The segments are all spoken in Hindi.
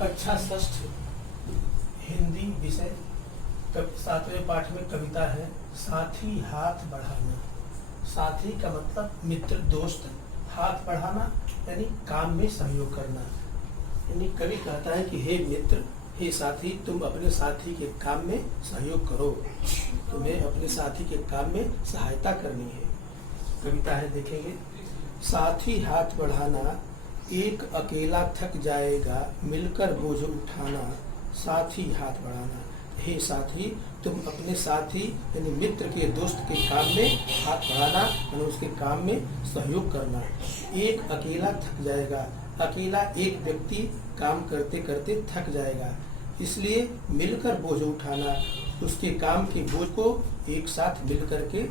कक्षा षष्ठ हिंदी विषय 7वें पाठ में कविता है साथी हाथ बढ़ाना। साथी का मतलब मित्र दोस्त, हाथ बढ़ाना यानी काम में सहयोग करना। यानी कवि कहता है कि हे मित्र, हे साथी, तुम अपने साथी के काम में सहयोग करो, तुम्हें अपने साथी के काम में सहायता करनी है। कविता है, देखेंगे। साथी हाथ बढ़ाना, एक अकेला थक जाएगा, मिलकर बोझ उठाना, साथी हाथ बढ़ाना। हे साथी, तुम अपने साथी यानी मित्र के दोस्त के काम में हाथ बढ़ाना यानी उसके काम में सहयोग करना। एक अकेला थक जाएगा, अकेला एक व्यक्ति काम करते करते थक जाएगा, इसलिए मिलकर बोझ उठाना, उसके काम के बोझ को एक साथ मिलकर के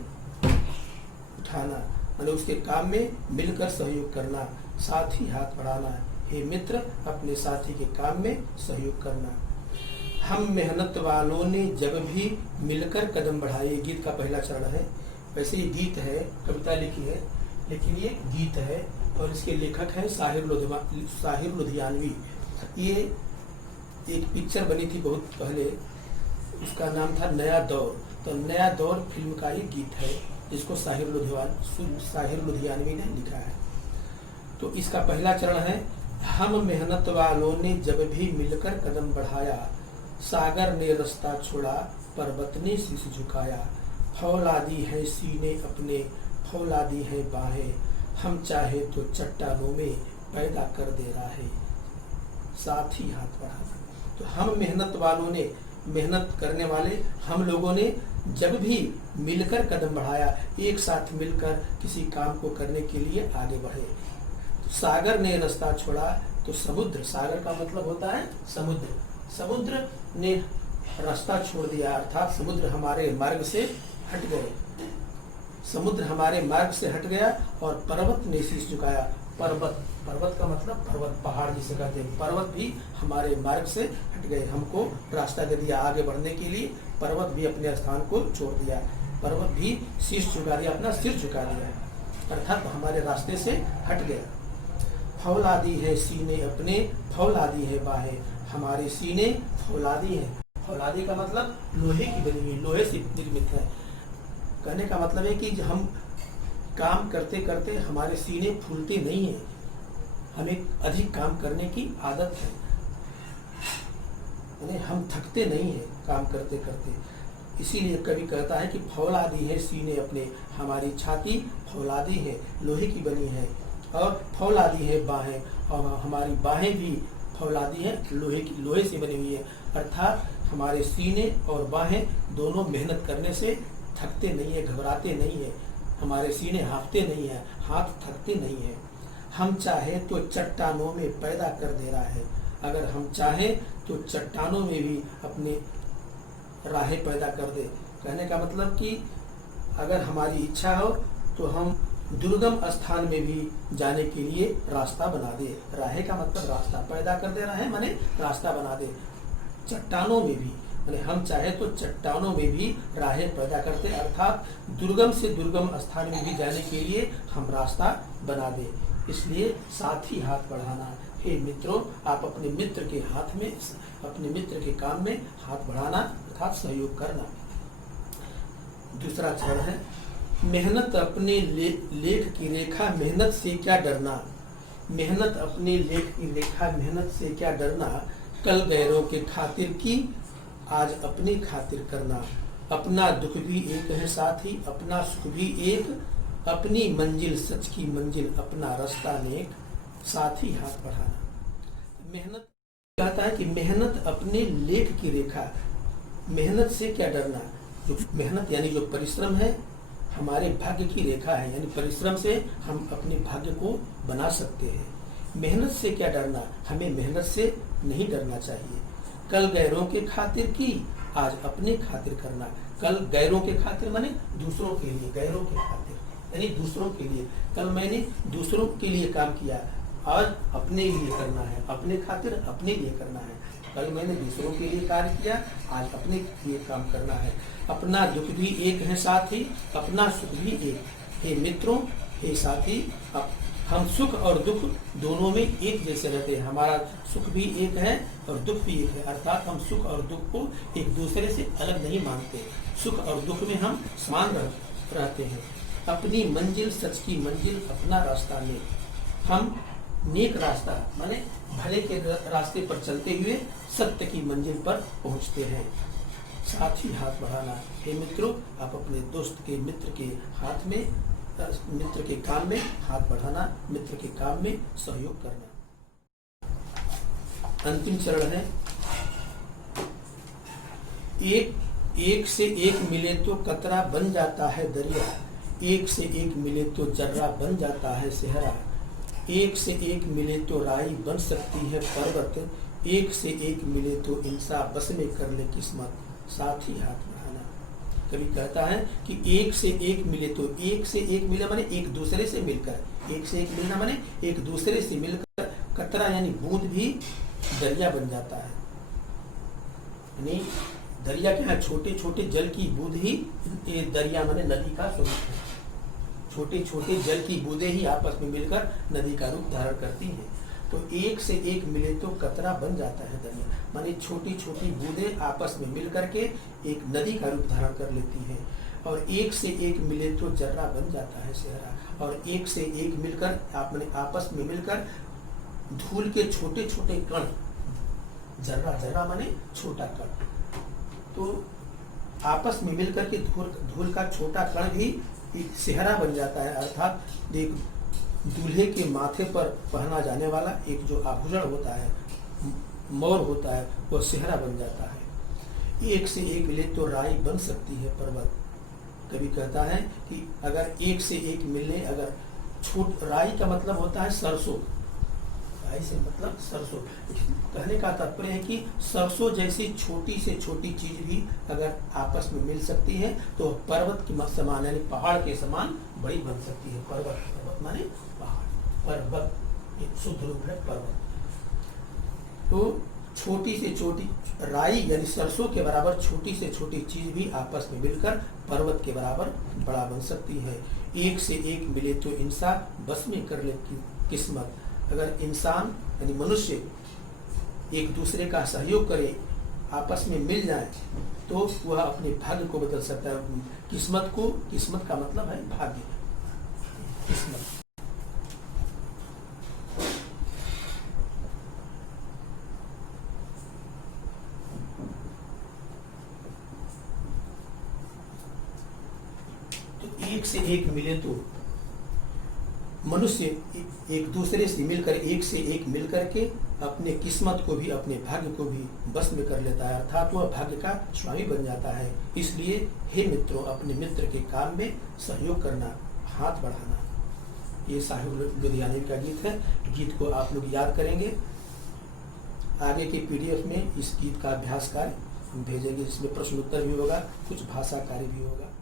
उठाना यानी उसके काम में मिलकर सहयोग करना। साथी हाथ बढ़ाना, हे मित्र, अपने साथी के काम में सहयोग करना। हम मेहनत वालों ने जब भी मिलकर कदम बढ़ाए, गीत का पहला चरण है। वैसे ये गीत है, कविता लिखी है लेकिन ये गीत है और इसके लेखक हैं साहिर लुधियानवी। ये एक पिक्चर बनी थी बहुत पहले, उसका नाम था नया दौर। तो नया दौर फिल्म का ये गीत है जिसको साहिर लुधियानवी ने लिखा है। तो इसका पहला चरण है, हम मेहनत वालों ने जब भी मिलकर कदम बढ़ाया, सागर ने रास्ता छोड़ा, पर्वत ने शीश झुकाया, फौलादी है सीने अपने, फौलादी है बाहें, हम चाहे तो चट्टानों में पैदा कर दे रहा है, साथी हाथ बढ़ाना। तो हम मेहनत वालों ने, मेहनत करने वाले हम लोगों ने जब भी मिलकर कदम बढ़ाया, एक साथ मिलकर किसी काम को करने के लिए आगे बढ़े। तो सागर ने रास्ता छोड़ा, तो समुद्र, सागर का मतलब होता है समुद्र, समुद्र ने रास्ता छोड़ दिया, अर्थात समुद्र हमारे मार्ग से हट गए, समुद्र हमारे मार्ग से हट गया। और पर्वत ने शीश झुकाया, पर्वत, पर्वत का मतलब पर्वत, पहाड़ जिसे कहते हैं, पर्वत भी हमारे मार्ग से हट गए, हमको रास्ता दे दिया आगे बढ़ने के लिए। पर्वत भी अपने स्थान को छोड़ दिया, पर्वत भी शीश झुका दिया, अपना सिर झुका दिया, अर्थात हमारे रास्ते से हट गया। फौलादी है सीने अपने, फौलादी है बाहें, हमारे सीने फौलादी है। फौलादी का मतलब लोहे की बनी हुई, लोहे से निर्मित है। कहने का मतलब है कि हम काम करते करते हमारे सीने फूलते नहीं है, हमें अधिक काम करने की आदत है, हम थकते नहीं है काम करते करते। इसीलिए कवि कहता है कि फौलादी है सीने अपने, हमारी छाती फौलादी है, लोहे की बनी है, और फौलादी है बाहें, और हमारी बाहें भी फौलादी है, लोहे से बनी हुई है। अर्थात हमारे सीने और बाहें दोनों मेहनत करने से थकते नहीं है, घबराते नहीं है, हमारे सीने हाँफते नहीं है, हाथ थकते नहीं है। हम चाहे तो चट्टानों में पैदा कर दे रहा है, अगर हम चाहें तो चट्टानों में भी अपने राहें पैदा कर दे। कहने का मतलब कि अगर हमारी इच्छा हो तो हम दुर्गम स्थान में भी जाने के लिए रास्ता बना दे। राहें का मतलब रास्ता, पैदा कर दे रहा है माने रास्ता बना दे। चट्टानों में भी माने हम चाहे तो चट्टानों में भी राहें पैदा करते, अर्थात दुर्गम से दुर्गम स्थान में भी जाने के लिए हम रास्ता बना दे। इसलिए साथी हाथ बढ़ाना, हे मित्रों, आप अपने मित्र के हाथ में, अपने मित्र के काम में हाथ बढ़ाना अर्थात सहयोग करना। दूसरा चरण है, मेहनत अपने लेख की रेखा, मेहनत से क्या डरना। मेहनत अपने लेख की रेखा, मेहनत से क्या डरना, कल गैरों के खातिर की, आज अपनी खातिर करना। अपना दुख भी एक है साथी, अपना सुख भी एक, अपनी मंजिल सच की मंजिल, अपना रास्ता नेक, साथी हाथ बढ़ाना। मेहनत कहता है कि मेहनत अपने लेख की रेखा, मेहनत से क्या डरना। जो मेहनत यानी जो परिश्रम है हमारे भाग्य की रेखा है, यानी परिश्रम से हम अपने भाग्य को बना सकते हैं। मेहनत से क्या डरना, हमें मेहनत से नहीं डरना चाहिए। कल गैरों के खातिर की, आज अपने खातिर करना। कल गैरों के खातिर माने दूसरों के लिए, गैरों के खातिर यानी दूसरों के लिए। कल मैंने दूसरों के लिए काम किया, आज अपने लिए करना है, अपने खातिर अपने लिए करना है। कल मैंने दूसरों के लिए कार्य किया, आज अपने लिए काम करना है। अपना दुख भी एक है साथी, अपना सुख भी एक। हे मित्रों, हे साथी, हम सुख और दुख दोनों में एक जैसे रहते हैं। हमारा सुख भी एक है और दुख भी एक है, अर्थात हम सुख और दुख को एक दूसरे से अलग नहीं मानते। सुख और दुख में हम समान रहते हैं। अपनी मंजिल सच की मंजिल अपना रास्ता में, हम नेक रास्ता माने भले के रास्ते पर चलते हुए सत्य की मंजिल पर पहुंचते हैं। साथ ही हाथ बढ़ाना। हे मित्रों, आप अपने दोस्त के मित्र के हाथ में, मित्र के काम में हाथ बढ़ाना, मित्र के काम में सहयोग करना। अंतिम चरण है एक से एक मिले तो कतरा बन जाता है दरिया, एक से एक मिले तो जर्रा बन जाता है सेहरा, एक से एक मिले तो राई बन सकती है पर्वत, एक से एक मिले तो इंसान बस में कर ले किस्मत। साथ ही हाथ बढ़ाना। कभी कहता है कि एक से एक मिले तो, एक से एक मिला माने एक दूसरे से मिलकर, एक से एक मिलना माने एक दूसरे से मिलकर कतरा यानी बूंद भी दरिया बन जाता है। यानी दरिया क्या है? छोटे छोटे जल की बूंद ही ये दरिया माने नदी का स्वरूप है। छोटे छोटे जल की बूंदें ही आपस में मिलकर नदी का रूप धारण करती हैं। तो एक से एक मिले तो कतरा बन जाता है दरिया, माने छोटी छोटी बूंदें आपस में मिल करके एक नदी का रूप धारण कर लेती हैं। और एक से एक मिले तो जर्रा बन जाता है सेहरा, और एक से एक मिलकर आपस में मिलकर धूल के छोटे छोटे कण, जर्रा जर्रा माने छोटा कण, तो आपस में मिलकर के धूल का छोटा कण भी सेहरा बन जाता है। अर्थात एक दूल्हे के माथे पर पहना जाने वाला एक जो आभूषण होता है, मोर होता है, वह सेहरा बन जाता है। एक से एक मिले तो राई बन सकती है पर्वत। कभी कहता है कि अगर एक से एक मिलने, अगर राई का मतलब होता है सरसों, राई से मतलब सरसों। कहने का तात्पर्य है कि सरसों जैसी छोटी से छोटी चीज भी अगर आपस में मिल सकती है तो पर्वत के समान यानी पहाड़ के समान बड़ी बन सकती है। पर्वत माने पहाड़, पर्वत एक शुद्ध रूप है पर्वत। तो छोटी से छोटी राई यानी सरसों के बराबर छोटी से छोटी चीज भी आपस में मिलकर पर्वत के बराबर बड़ा बन सकती है। एक से एक मिले तो इंसान बस में कर ले किस्मत। अगर इंसान यानी मनुष्य एक दूसरे का सहयोग करे, आपस में मिल जाए, तो वह अपने भाग्य को बदल सकता है। किस्मत का मतलब है भाग्य, किस्मत। तो एक से एक मिले तो मनुष्य एक दूसरे से मिलकर, एक से एक मिलकर के अपने किस्मत को भी, अपने भाग्य को भी बस में कर लेता है, अर्थात वह भाग्य का स्वामी बन जाता है। इसलिए हे मित्रों, अपने मित्र के काम में सहयोग करना, हाथ बढ़ाना। ये साहिब लुधियानवी का गीत है। गीत को आप लोग याद करेंगे। आगे के PDF में इस गीत का अभ्यास कार्य हम भेजेंगे, जिसमें प्रश्न उत्तर भी होगा, कुछ भाषा कार्य भी होगा।